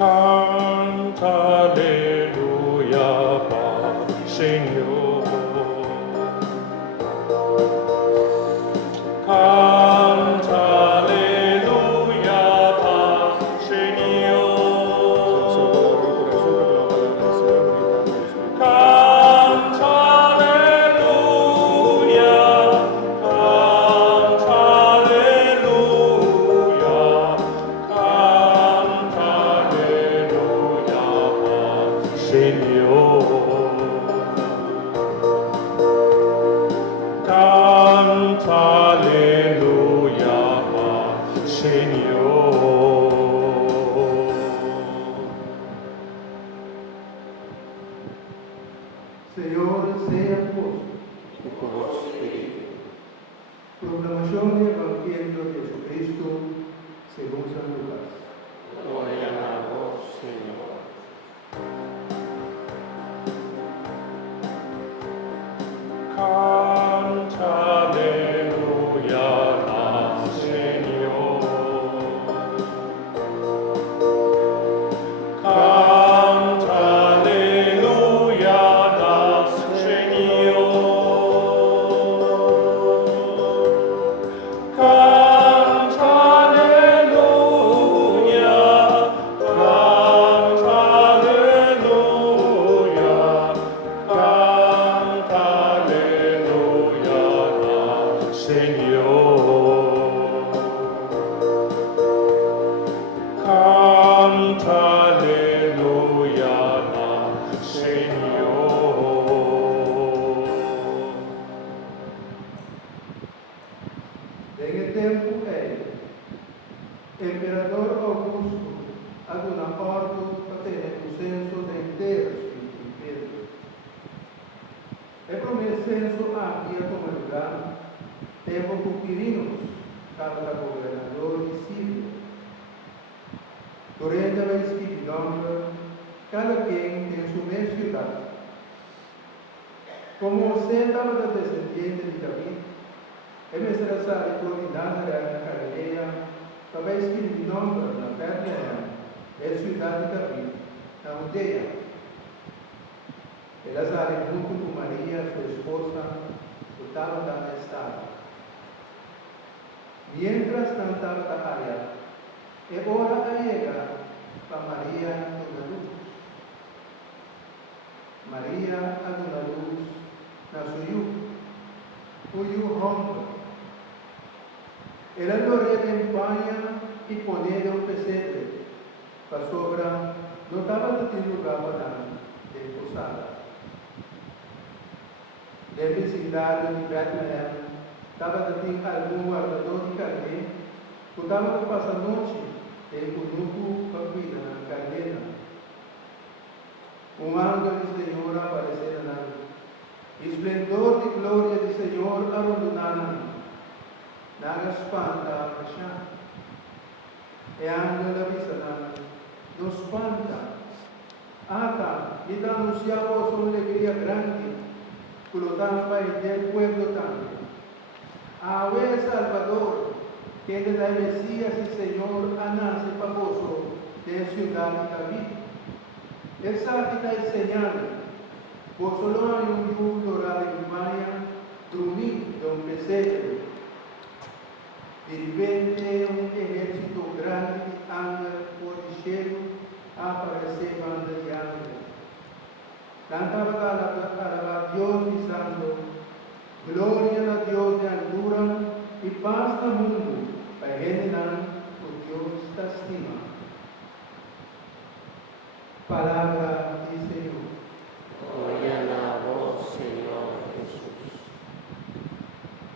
Canta aleluya, paz, Señor. Canta aleluya, paz, Señor. Canta aleluya, canta aleluya, canta aleluya, paz, Señor. Canta aleluya, paz, Señor. Señor sea con vos. Proclamación del Evangelio de Jesucristo según San Lucas. Gloria a vos, Señor. Canta aleluya, Señor. Canta aleluya, Señor. Canta aleluya, canta aleluya, canta aleluya, Señor. Canta aleluya, Señor. En el tiempo Emperador Augusto ad un accordo patene un censo dell'intero impero. E come censo ampia come lugar, tempo con Quirinos, cada gobernador de Siria. Durante la escribidumbre, cada quien en su ciudad. Como sentaba de descendiente de David, el Mesías por Nazaret, Galilea, estaba escribidumbre na Betlehem, en ciudad de David, na Judea. Ela sale junto con María, su esposa, que estaba tan estado. Mientras cantaba la área, e ora llega para María una luz. María a una luz na suyo, cuyo hombre. Ela lo recampaña y pone un pesebre, para sobra, no estaba de lugar para de posada. De vecindario de Bethlehem, estava de algum guardador de carne, que estava de passar noite em Cunuco para cuidar na carneira. Ángel do Senhor apareceu na esplendor de glória do Senhor abandonada. Nada espanta a paixão. E ángel avisa não espanta. Ata, e da anunciava a sua alegria grande, colocando para el pueblo tanto. Ahora Salvador, que de la Mesías y Señor nace famoso de ciudad de David. Esa es señal, por solo hay un luz dorada en Maya, dormir de un pesebre. De repente un ejército grande de ángeles por el cielo aparece banda de ángeles. Cantaba a Dios diciendo, gloria a Dios de altura y paz al mundo, para generar por Dios te estima. Palabra del Señor. Gloria a vos, Señor Jesús.